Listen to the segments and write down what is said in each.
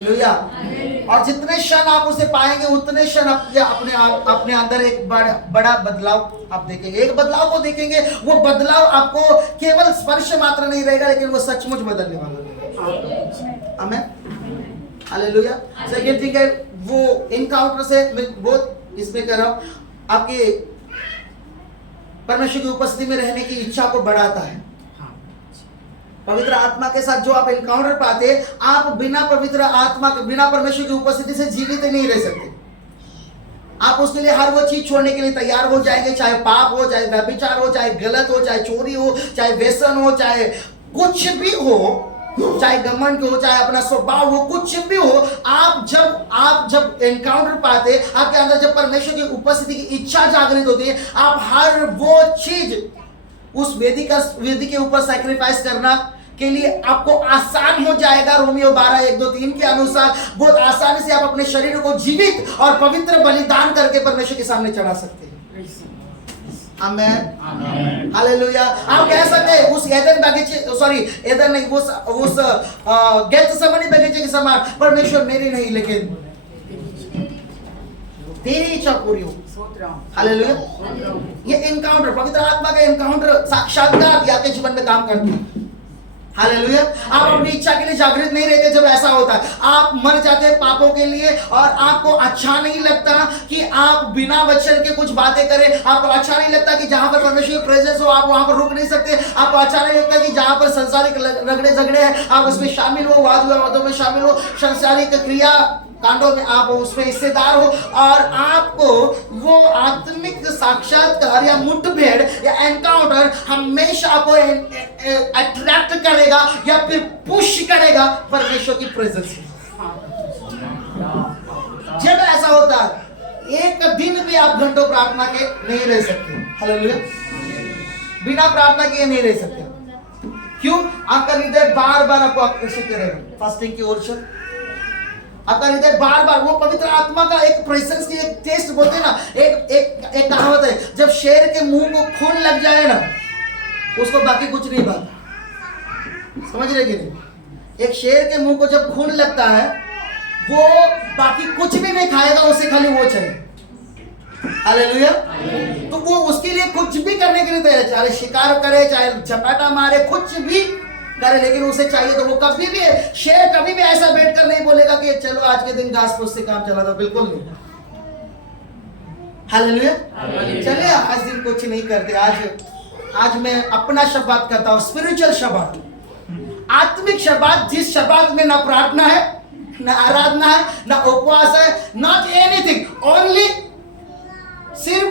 Hallelujah. और जितने क्षण आप उसे पाएंगे उतने क्षण अपने अंदर एक बड़ा बदलाव आप देखेंगे। एक बदलाव को देखेंगे, वो बदलाव आपको केवल स्पर्श मात्र नहीं रहेगा, लेकिन वो सचमुच बदलने वाला है। आमीन, हालेलुया। सेकंड थिंग है, वो इनकाउंटर से मैं बहुत इसमें कर रहा हूं, आपकी परमेश्वर की उपस्थिति में रहने की इच्छा को बढ़ाता है। पवित्र आत्मा के साथ जो आप एनकाउंटर पाते, आप बिना पवित्र आत्मा के, बिना परमेश्वर की उपस्थिति से जीवित नहीं रह सकते। आप उसके लिए हर वो चीज छोड़ने के लिए तैयार हो जाएंगे, चाहे पाप हो, चाहे व्यभिचार हो, चाहे गलत हो, चाहे चोरी हो, चाहे व्यसन हो, चाहे कुछ भी हो, चाहे घमंड हो, चाहे अपना स्वभाव हो, कुछ भी हो। आप जब एनकाउंटर पाते, आपके अंदर जब परमेश्वर की उपस्थिति की इच्छा जागृत होती है, आप हर वो चीज उस वेदी के ऊपर सैक्रिफाइस करना के लिए आपको आसान हो जाएगा। रोमियो 12:1-2-3 के अनुसार बहुत आसानी से आप अपने शरीर को जीवित और पवित्र बलिदान करके परमेश्वर के सामने चढ़ा सकते हैं। आमीन, हालेलुया। आप कह सकते हैं उस एदन बगीचे, सॉरी एदन नहीं, उस गेत्सेमनी बगीचे के समान, परमेश्वर मेरी नहीं लेकिन तेरी इच्छा पूरी हो। हालेलुया। ये एनकाउंटर, पवित्र आत्मा का एनकाउंटर साक्षात्कार आपके जीवन में काम करती है। हालेलुया। आप अपनी इच्छा के लिए जागृत नहीं रहते जब ऐसा होता है। आप मर जाते हैं पापों के लिए, और आपको अच्छा नहीं लगता कि आप बिना वचन के कुछ बातें करें। आपको अच्छा नहीं लगता कि जहां पर परमेश्वर की प्रेजेंस हो आप वहां पर रुक नहीं सकते। आपको अच्छा नहीं लगता कि जहां पर संसारिक रगड़े झगड़े हैं आप उसमें शामिल हो, वाद विवादों में शामिल हो, संसारिक क्रिया कांडों में आप उसमें हिस्सेदार हो, और आपको वो आत्मिक साक्षात्कार या मुठभेड़ या एनकाउंटर हमेशा आपको अट्रैक्ट करेगा या फिर पुश करेगा परमेश्वर की प्रेजेंस। जब ऐसा होता है, एक दिन भी आप घंटों प्रार्थना के नहीं रह सकते। हालेलुया। बिना प्रार्थना किए नहीं रह सकते। क्यों? आपका हृदय बार बार आपको आकर्षित करेगा फास्टिंग की ओर से। आपका हृदय बार बार वो पवित्र आत्मा का एक प्रेजेंस की एक टेस्ट बोलते हैं ना, एक कहावत है, जब शेर के मुंह को खून लग जाए ना, उसको बाकी कुछ नहीं बात। समझ रहे कि नहीं? एक शेर के मुंह को जब खून लगता है, वो बाकी कुछ भी नहीं खाएगा, उसे खाली वो चाहिए। हालेलुया। तो वो उसके लिए कुछ भी करने के लिए तैयार, चाहे शिकार करे, चाहे झपाटा मारे, कुछ भी करे, लेकिन उसे चाहिए। तो वो कभी भी, शेर कभी भी ऐसा बैठकर नहीं बोलेगा कि चलो आज के दिन घास फूस से काम चला दो, बिल्कुल नहीं। हालेलुया। चलिए आज दिन कुछ नहीं करते, आज मैं अपना शब्द करता हूं, स्पिरिचुअल शब्द, आत्मिक शब्द, जिस शब्द में ना प्रार्थना है, ना आराधना है, ना उपवास है, नॉट एनीथिंग, ओनली सिर्फ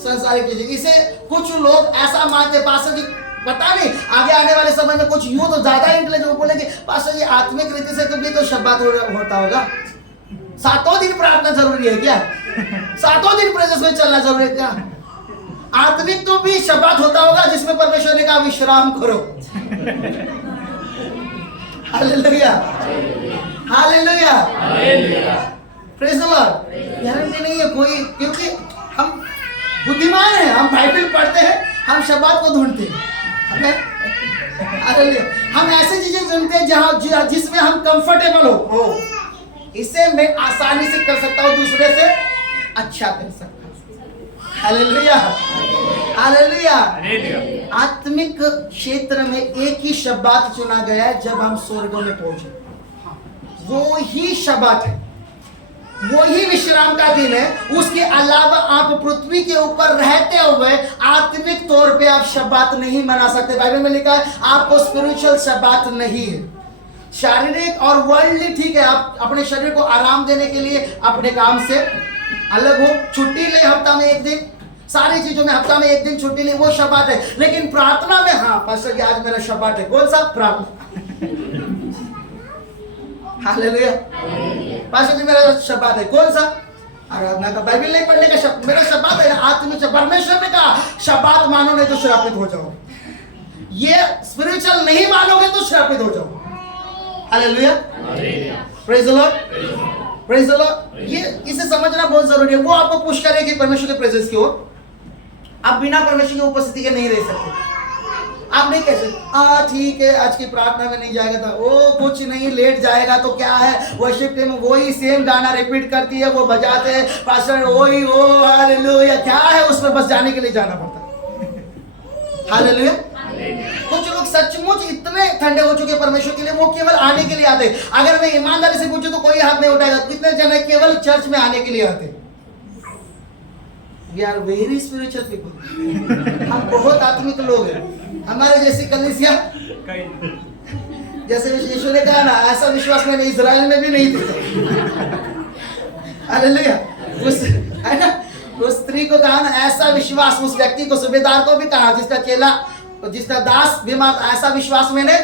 संसारिक चीजें। इसे कुछ लोग ऐसा मानते, पास्टर जी पता नहीं आगे आने वाले समय में कुछ यूं तो ज्यादा इंटेलिजेंट बोलेंगे, पास्टर जी आत्मिक रीति से तो भी तो शब्द होता होगा, सातों दिन प्रार्थना जरूरी है क्या? सातों दिन प्रेजेंस में चलना जरूरी है क्या? आत्मिक तो भी शब्द होता होगा जिसमें परमेश्वर ने कहा विश्राम करो। Hallelujah, hallelujah, praise the Lord. Guarantee नहीं है कोई, क्योंकि हम बुद्धिमान हैं, हम बाइबल पढ़ते हैं, हम शब्द को ढूंढते हैं। हम ऐसे चीजें ढूंढते हैं जहां जिसमें हम कंफर्टेबल हो, इसे मैं आसानी से कर सकता हूं, दूसरे से अच्छा कर सकता हूं। Hallelujah, hallelujah. आत्मिक क्षेत्र में एक ही शब्द चुना गया है, जब हम स्वर्ग में पहुंचे, वो ही शब्द है, वो ही विश्राम का दिन है। उसके अलावा आप पृथ्वी के ऊपर रहते हुए आत्मिक तौर पे आप शब्द नहीं मना सकते। बाइबल में लिखा है आपको स्पिरिचुअल शब्द नहीं है। शारीरिक और वर्ल्डली ठीक है, आप अपने शरीर को आराम देने के लिए अपने काम से अलग हो, छुट्टी ले हफ्ता में एक दिन, सारी चीजों में हफ्ता में एक दिन छुट्टी ले, वो शब्द है। लेकिन प्रार्थना में, हाँ पास्टर जी आज मेरा शब्द है, कौन सा? प्रार्थना। हालेलुया। पास्टर जी मेरा शब्द है, कौन सा? आराधना का। बाइबल नहीं पढ़ने का शब्द, मेरा शब्द है आत्मिक। परमेश्वर ने कहा शब्द मानो नहीं तो श्रापित हो जाओ। ये स्पिरिचुअल नहीं मानोगे तो श्रापित हो जाओ। Hallelujah, praise the Lord, praise the Lord. ये इसे समझना बहुत जरूरी है। वो आपको पुश करेगी परमेश्वर के प्रेजेंस की ओर। आप बिना परमेश्वर की उपस्थिति के नहीं रह सकते। आप नहीं कह सकते ठीक है आज की प्रार्थना में नहीं जाएगा था, ओ कुछ नहीं लेट जाएगा तो क्या है, वर्शिप टीम वही सेम गाना रिपीट करती है, वो बजाते हैं पास्टर वही ओ हालेलुया, क्या है उसमें बस जाने के लिए जाना पड़ता है। हालेलुया। कुछ लोग सचमुच इतने ठंडे हो चुके परमेश्वर के लिए, वो केवल आने के लिए आते। अगर मैं ईमानदारी से पूछूं तो कोई हाथ नहीं उठाएगा, कितने जन केवल चर्च में आने के लिए आते। We are very spiritual people। हम बहुत आत्मिक लोग हैं। हमारे जैसी कलीसिया, जैसे यीशु ने कहा ना, ऐसा विश्वास मैंने इजराइल में भी नहीं देखा। हालेलुया। उस है ना, उस स्त्री को कहा ना ऐसा विश्वास, उस व्यक्ति को, सूबेदार को भी कहा जिसका चेला, जिसका दास बीमार, ऐसा विश्वास मैंने,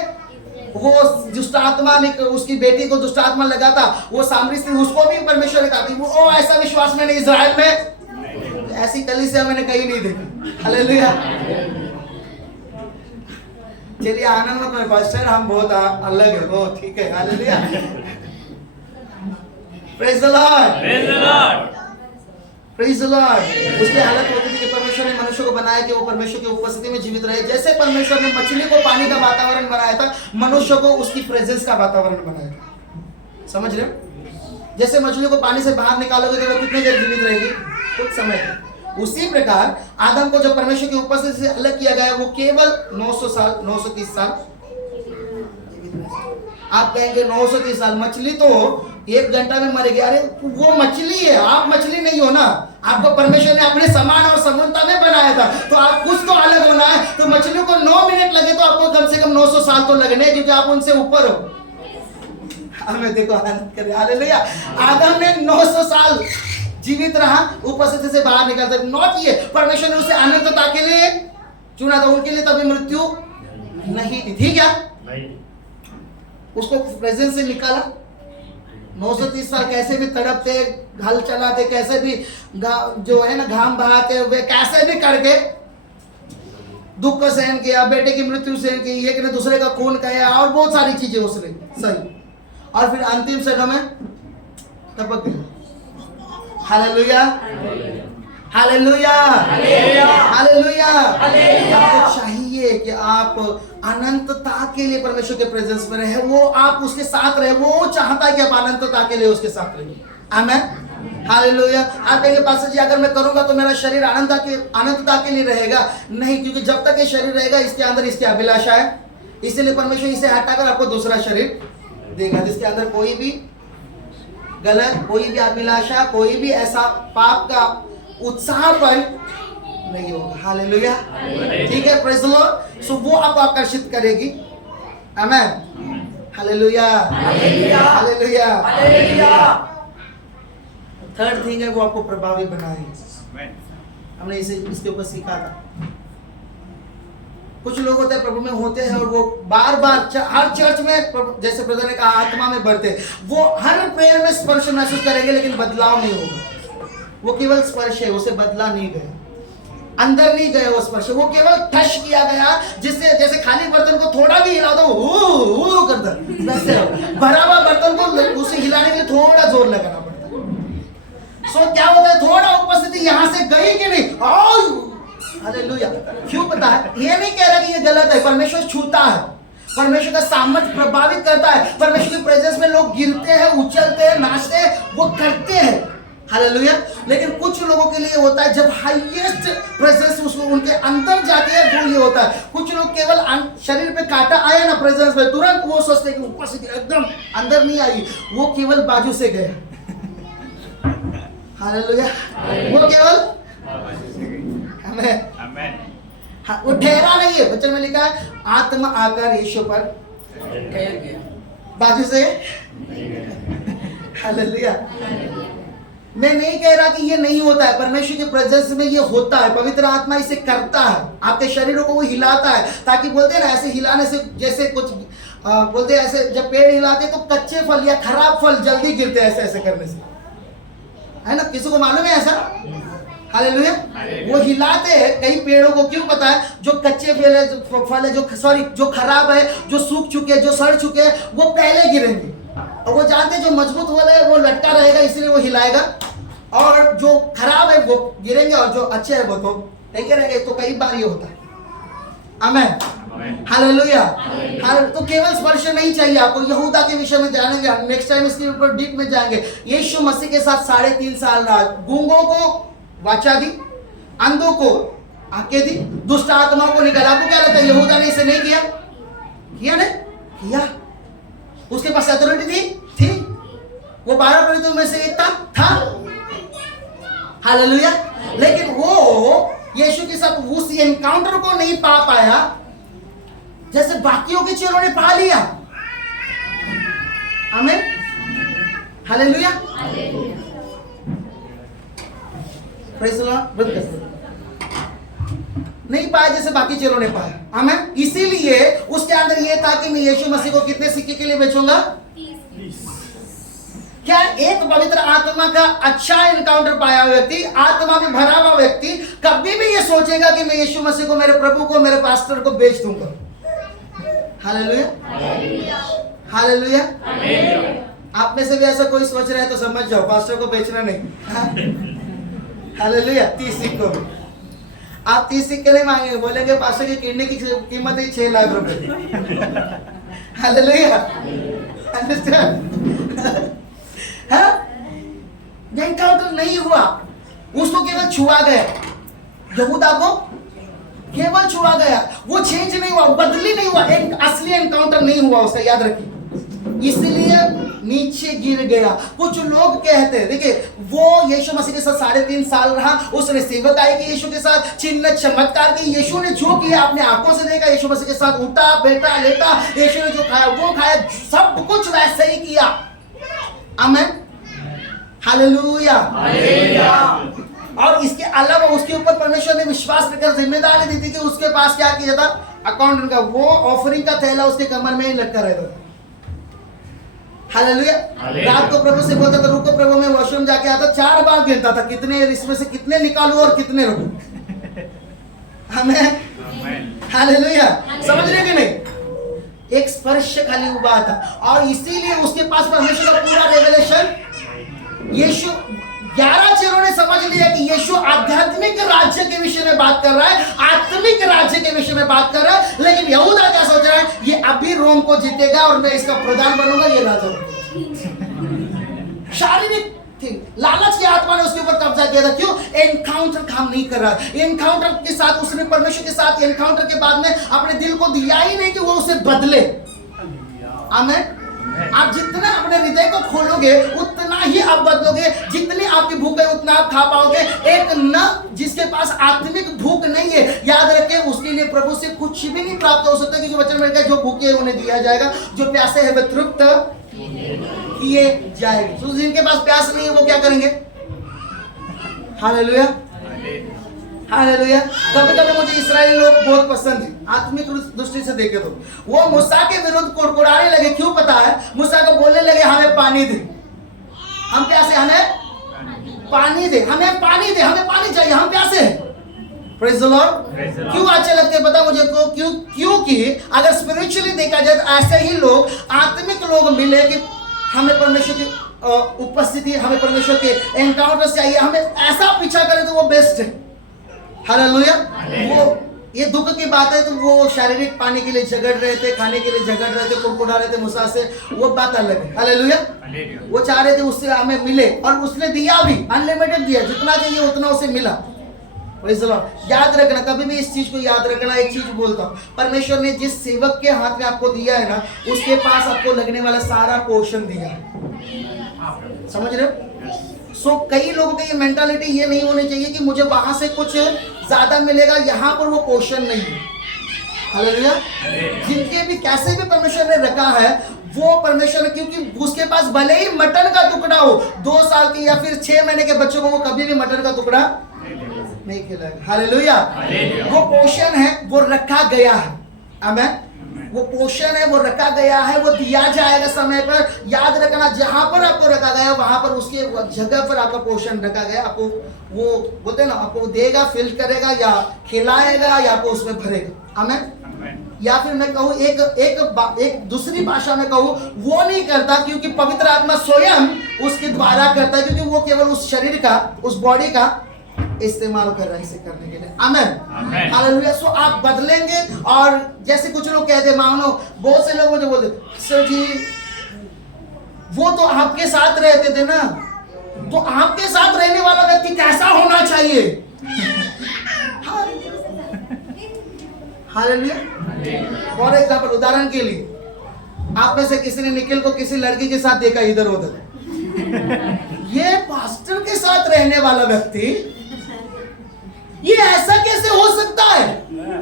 वो दुष्ट आत्मा ने उसकी बेटी को दुष्ट आत्मा लगा था, वो सामरी स्त्री, उसको भी परमेश्वर ने कहा था वो ऐसा विश्वास मैंने इजराइल में, ऐसी कलीसिया मैंने कहीं नहीं देखी। हालेलुया। चलिए आनंद मत में पास्टर, हम बहुत अलग है, वो ठीक है। Hallelujah. Praise the Lord, praise the Lord, praise the Lord. उसकी हालत होती थी कि परमेश्वर ने मनुष्य को बनाया कि वो परमेश्वर की उपस्थिति में जीवित रहे। जैसे परमेश्वर ने मछली को पानी का वातावरण बनाया था, मनुष्य को उसकी प्रेजेंस का वातावरण बनाया था। समझ रहे हो? जैसे मछली को पानी से बाहर निकालोगे तो वो कितने देर जीवित रहेगी? कुछ समय। उसी प्रकार आदम को जब परमेश्वर की उपस्थिति से अलग किया गया, वो केवल 900 साल, 930 साल। आप कहेंगे 930 साल, मछली तो 1 घंटा में मरेगी। अरे वो मछली है, आप मछली नहीं हो ना। आपको परमेश्वर ने अपने समान और समानता में बनाया था, तो आप कुछ तो अलग होना है। तो मछली को 9 मिनट लगे तो आपको कम से कम 900 साल तो लगने, क्योंकि आप उनसे ऊपर हो। हमें देखो आनंद करें। हालेलुया। आदम ने 900 साल जीवित रहा, उपस्थिति से बाहर निकलता नॉट ये, परमेश्वर ने उसे अनंतता के लिए चुना था, उनके लिए तभी मृत्यु नहीं थी। ठीक है, उसको प्रेजेंस से निकाला। 930 साल कैसे भी तड़पते, हल चलाते, कैसे भी जो है ना घाम बहाते हुए, कैसे भी करके दुख को सहन किया, बेटे की मृत्यु सहन की, एक ने दूसरे का खून खाया और बहुत सारी चीजें उसने सही, और फिर अंतिम समय में टपक गया। Hallelujah, hallelujah, hallelujah. आपको चाहिए कि आप अनंतता के लिए परमेश्वर के प्रेजेंस में रहे, वो आप उसके साथ रहे। वो चाहता है कि आप अनंतता के लिए उसके साथ रहिए। आमीन, हालेलुया। आप कहेंगे पास्टर जी अगर मैं करूंगा तो मेरा शरीर अनंतता के लिए रहेगा। नहीं, क्योंकि जब तक ये शरीर रहेगा इसके अंदर इसकी अभिलाषा है, इसलिए परमेश्वर इसे हटाकर आपको दूसरा शरीर देगा जिसके अंदर कोई भी गलत, कोई भी अभिलाषा, कोई भी ऐसा पाप का उत्साह पर नहीं होगा। हालेलुया, ठीक है। Praise the Lord. सो वो आपको आकर्षित करेगी। आमीन, hallelujah, hallelujah, hallelujah. Third thing है वो आपको प्रभावी बनाएगी। हमने इसे इसके ऊपर सीखा था। कुछ लोग होते हैं प्रभु में होते हैं और वो बार बार हर चर्च में, जैसे ब्रदर ने कहा, आत्मा में बढ़ते, वो हर प्रेयर में स्पर्श महसूस करेंगे लेकिन बदलाव नहीं होगा। वो केवल स्पर्श है, उसे बदला नहीं गया, अंदर नहीं गया वो स्पर्श, वो केवल टच किया गया, जिससे जैसे खाली बर्तन को थोड़ा भी हिला दो वो करता, वैसे भरा हुआ बर्तन को उसे हिलाने के लिए थोड़ा जोर लगाना पड़ता है। सो क्या होता है, थोड़ा उपस्थिति यहां से गई कि नहीं, हालेलुया। क्यों पता है? ये नहीं कह रहा कि ये गलत है, परमेश्वर छूता है, परमेश्वर का सामर्थ्य प्रभावित करता है, परमेश्वर की प्रेजेंस में लोग गिरते हैं, उछलते हैं, नाचते हैं, वो करते हैं। हालेलुया। लेकिन कुछ लोगों के लिए होता है जब हाईएस्ट प्रेजेंस उसको उनके अंदर जाती है तो ये होता है। कुछ लोग केवल शरीर पे कांटा आया ना प्रेजेंस में, तुरंत वो सोचते हैं कि उपस्थिति एकदम अंदर नहीं आई, वो केवल बाजू से गया। हालेलुया, वो केवल हाँ, वो ठहरा नहीं है। वचन में लिखा है आत्मा आकर यीशु पर बाजू से। हालेलुया। मैं नहीं कह रहा कि ये नहीं होता है, परमेश्वर के प्रेजेंस में ये होता है, पवित्र आत्मा इसे करता है, आपके शरीरों को वो हिलाता है, ताकि बोलते हैं ना ऐसे हिलाने से, जैसे कुछ बोलते हैं ऐसे जब पेड़ हिलाते तो कच्चे फल या खराब फल जल्दी गिरते हैं, ऐसे करने से, है ना? किसी को मालूम है ऐसा? हालेलुया। वो हिलाते हैं कई पेड़ों को, क्यों पता है? जो कच्चे फल है, जो खराब है, जो सूख चुके, जो सड़ चुके, वो पहले गिरेंगे, और वो जानते जो मजबूत वाला है वो लटका रहेगा, इसलिए वो हिलाएगा, और जो खराब है वो गिरेंगे, और जो अच्छे है वो तो नहीं गिरेंगे। तो कई बार ये होता है। आमीन। हालेलुया। तो केवल स्पर्श नहीं चाहिए आपको, यहूदा के विषय में जानेंगे, नेक्स्ट टाइम इसके ऊपर डीप में जाएंगे। यीशु मसीह के साथ 3.5 साल रहा, गूंगों को वाचा दी, अंधों को आंखें दी, दुष्ट आत्मा को निकाला। आपको क्या लगता है यहूदा ने इसे नहीं किया? किया नहीं किया? उसके पास अथॉरिटी थी। वो 12 प्रेरितों में से एक था। हालेलुया। लेकिन वो यीशु के साथ उस एनकाउंटर को नहीं पा पाया जैसे बाकियों के चेलों ने पा लिया। आमीन। हालेलुया। Praise the Lord. नहीं पाया जैसे बाकी चेलों ने पाया। आमीन। इसीलिए उसके अंदर यह था कि मैं यीशु मसीह को कितने सिक्के के लिए बेचूंगा? क्या एक पवित्र आत्मा का अच्छा एनकाउंटर पाया हुआ व्यक्ति, आत्मा में भरा हुआ व्यक्ति कभी भी ये सोचेगा कि मैं यीशु मसीह को, मेरे प्रभु को, मेरे पास्टर को बेच दूंगा? हालेलुया। हालेलुया। आप में से भी ऐसा कोई सोच रहा है तो समझ जाओ पास्टर को बेचना नहीं। हालेलुया। 30 सिक्कों में आप 30 सिक्के नहीं मांगेंगे, बोलेंगे पास्टर की किडनी की कीमत ही 6 लाख रुपए। हालेलुया। अंडरस्टैंड? एनकाउंटर नहीं हुआ, उसको केवल छुआ गया। यहूदा को केवल छुआ गया, वो चेंज नहीं हुआ, बदली नहीं हुआ, एक असली एनकाउंटर नहीं हुआ उसका, याद रखिए। इसलिए नीचे गिर गया। कुछ लोग कहते हैं, देखिए वो यीशु मसीह के साथ 3.5 साल रहा, उसने सेवकाई की यीशु के साथ, चिन्ह चमत्कार की यीशु ने जो किया अपने आंखों से देखा। यीशु मसीह के साथ उठा बैठा लेटा, यीशु ने जो खाया वो खाया, सब कुछ वैसे ही किया। आमीन। हालेलुया। और इसके अलावा उसके ऊपर परमेश्वर ने विश्वास रखकर जिम्मेदारी दी थी कि उसके पास क्या किया था? अकाउंटेंट का वो ऑफरिंग का थैला उसके कमर में ही लटका रहता था। हालेलुया। रात को प्रभु से बोलता था रुको प्रभु मैं वॉशरूम जाके आता, 4 बार गिनता था कितने इसमें से कितने निकालूं और कितने रखूं। आमीन। हालेलुया। समझ रहे कि नहीं? एक स्पर्श खाली हुआ था और इसीलिए उसके पास परमेश्वर का पूरा रेवलेशन। यीशु 11 चेलों ने समझ लिया कि यीशु आध्यात्मिक राज्य के विषय में बात कर रहा है, आत्मिक राज्य के विषय में बात कर रहा है। लेकिन यहूदा क्या सोच रहा है? ये अभी रोम को जीतेगा और मैं इसका प्रधान बनूंगा, ये राजा बनेगा। शारीरिक लालच की आत्मा ने उसके ऊपर कब्जा किया था। क्यों? एनकाउंटर काम नहीं कर रहा। एनकाउंटर के साथ उसने परमेश्वर के साथ एनकाउंटर के बाद में अपने दिल को दिया ही नहीं कि वो उसे बदले। आमीन। आप जितना अपने हृदय को खोलोगे उतना ही आप बदलोगे, जितनी आपकी भूख है उतना आप खा पाओगे। एक न जिसके पास आत्मिक भूख नहीं है, याद रखें उसके लिए प्रभु से कुछ भी नहीं प्राप्त हो सकता, क्योंकि वचन में लिखा है जो भूखे हैं उन्हें दिया जाएगा, जो प्यासे हैं वे तृप्त किए जाएंगे। तो जिनके पास प्यास नहीं है वो क्या करेंगे? हालेलुया। हालेलुया। कभी-कभी मुझे इस्राएली लोग बहुत पसंद है, आत्मिक दृष्टि से देखे तो। वो मूसा के विरुद्ध कुड़कुड़ाने लगे। क्यों पता है? मूसा को बोलने लगे हमें पानी दे, हम प्यासे, हमें पानी दे, हमें पानी दे, हमें पानी चाहिए, हम प्यासे हैं। Praise the Lord. क्यों अच्छे लगते हैं पता मुझे को? क्योंकि अगर स्पिरिचुअली देखा जाए तो ऐसे ही लोग, आत्मिक लोग मिले कि हमें परमेश्वर की उपस्थिति, हमें परमेश्वर के एनकाउंटर चाहिए, हमें ऐसा पीछा करे तो वो बेस्ट है। हालेलुया। वो ये दुख की बात है तो वो शारीरिक पाने के लिए झगड़ रहे थे, खाने के लिए झगड़ रहे थे, कुड़कुड़ा रहे थे मूसा से, वो बात अलग है। हालेलुया। वो चाह रहे थे उससे हमें मिले और उसने दिया भी, अनलिमिटेड दिया, जितना चाहिए उतना उसे मिला। Praise the Lord. याद रखना, कभी भी इस चीज को याद रखना। एक चीज बोलता हूँ, परमेश्वर ने जिस सेवक के हाथ में आपको दिया है ना, उसके पास आपको लगने वाला सारा पोर्शन दिया है। समझ रहे हो? कई लोगों की ये मेंटालिटी ये नहीं होनी चाहिए कि मुझे वहां से कुछ ज्यादा मिलेगा, यहाँ पर वो पोर्शन नहीं है। हालेलुया। जिनके भी कैसे भी परमेश्वर ने रखा है वो परमेश्वर ने, क्योंकि उसके पास भले ही मटन का टुकड़ा हो, 2 साल के या फिर 6 महीने के बच्चों को वो कभी भी मटन का टुकड़ा नहीं खिलाएगा। हालेलुया। वो पोर्शन है, वो रखा गया है। आमीन। वो पोषण है, वो रखा गया है, वो दिया जाएगा समय पर। याद रखना, जहां पर आपको रखा गया वहां पर उसके जगह पर आपका पोषण रखा गया। आपको वो बोलते हैं ना, आपको देगा, फिल करेगा या खिलाएगा या आपको उसमें भरेगा। आमीन। या फिर मैं कहूँ एक दूसरी भाषा में कहूँ, वो नहीं करता क्योंकि पवित्र आत्मा स्वयं उसके द्वारा करता है, क्योंकि वो केवल उस शरीर का, उस बॉडी का इस्तेमाल कर रहा है इसे करने के लिए। आमेन, हालेलुया। सो आप बदलेंगे। और जैसे कुछ लोग कहते, मानो बहुत से लोग मुझे बोलते, सर जी वो तो आपके साथ रहते थे ना, तो आपके साथ रहने वाला व्यक्ति कैसा होना चाहिए? हालेलुया। फॉर एग्जाम्पल, उदाहरण के लिए, आप में से किसी ने निखिल को किसी लड़की के साथ देखा इधर उधर, ये पास्टर के साथ रहने वाला व्यक्ति ये ऐसा कैसे हो सकता है?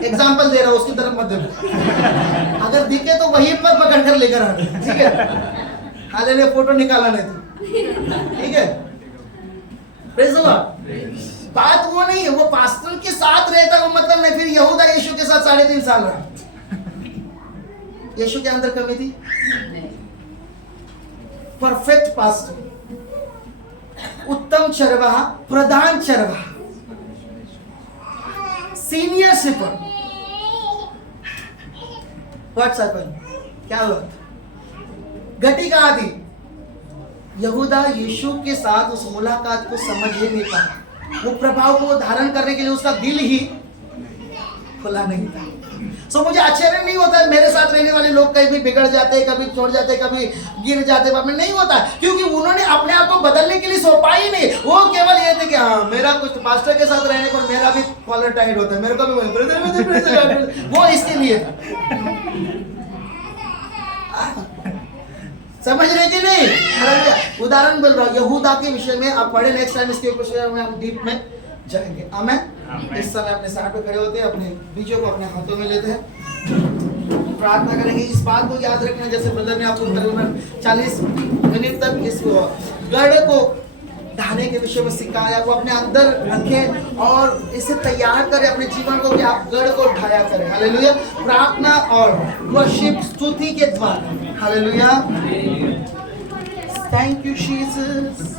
एग्जाम्पल दे रहा हूं, उसकी तरफ मत देखो। अगर दिखे तो वहीं पर पकड़ कर लेकर आना, ठीक है? हालेलुया। फोटो निकाला नहीं तो, ठीक है? Praise the Lord. बात वो नहीं है, वो पास्टर के साथ रहता वो मतलब नहीं। फिर यहूदा यीशु के साथ 3.5 साल रहा, यीशु के अंदर कमी थी? परफेक्ट पास्टर, उत्तम चरवाहा, प्रधान चरवाहा, सीनियर शिपर। व्हाट्सएप क्या हुआ? घटी कहां थी? यहूदा यीशु के साथ उस मुलाकात को समझ ही नहीं पाया। वो प्रभाव को धारण करने के लिए उसका दिल ही खुला नहीं था। सो मुझे आश्चर्य नहीं होता है मेरे साथ रहने वाले लोग कहीं भी बिगड़ जाते हैं, कभी छोड़ जाते हैं, कभी गिर जाते हैं। नहीं होता, क्योंकि उन्होंने अपने आप को बदलने के लिए सौंपा ही नहीं। वो केवल ये थे कि हाँ मेरा कुछ पास्टर के साथ रहने को मेरा भी कॉलर टाइट होता है, मेरे को भी ब्रदर वो इसके लिए। समझ रहे कि नहीं? उदाहरण बोल रहा हूँ यहूदा के विषय में। आप पढ़े, नेक्स्ट टाइम इसके विषय में हम डीप में जाएंगे। आमेन। इस समय अपने साथ पे खड़े होते हैं, अपने बीजों को अपने हाथों में लेते हैं, प्रार्थना करेंगे। इस बात को याद रखना, जैसे ब्रदर ने आपको तकरीबन 40 मिनट तक इस गढ़ को ढाने के विषय में सिखाया, वो अपने अंदर रखें और इसे तैयार करें अपने जीवन को कि आप गढ़ को ढाया करें। हालेलुया। प्रार्थना और वर्शिप, स्तुति के द्वारा। हालेलुया। Thank you Jesus.